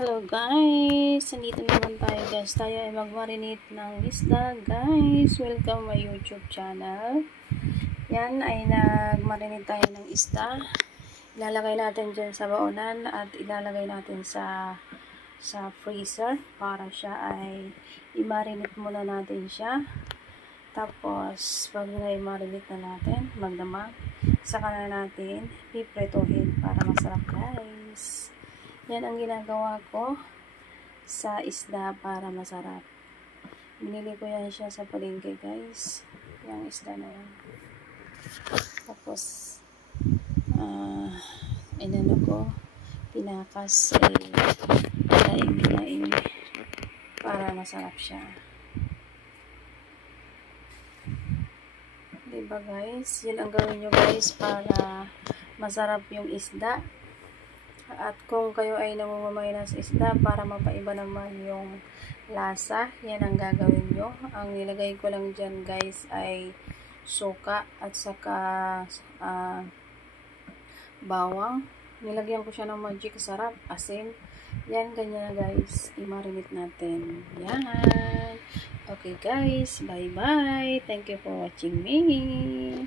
Hello guys! Nandito naman tayo guys. Tayo ay mag-marinate ng isda guys. Welcome my YouTube channel. Yan ay nag-marinate tayo ng isda. Ilalagay natin dyan sa baonan at ilalagay natin sa freezer para siya ay i-marinate muna natin siya. Tapos pag na-marinate na natin, magdamag, saka na natin pipretohin para masarap guys. Yan ang ginagawa ko sa isda para masarap. Binili ko yan siya sa palengke guys. Yung isda na yan. Tapos, inano ko, pinakas laing para masarap siya. Diba guys? Yan ang gawin nyo guys para masarap yung isda. At kung kayo ay namumumay ng isda para mapaiba naman yung lasa, yan ang gagawin nyo. Ang nilagay ko lang dyan guys ay suka at saka bawang. Nilagyan ko siya ng magic sarap, asin. Yan, ganyan guys. I-marinate natin. Yan. Okay guys, bye bye. Thank you for watching me.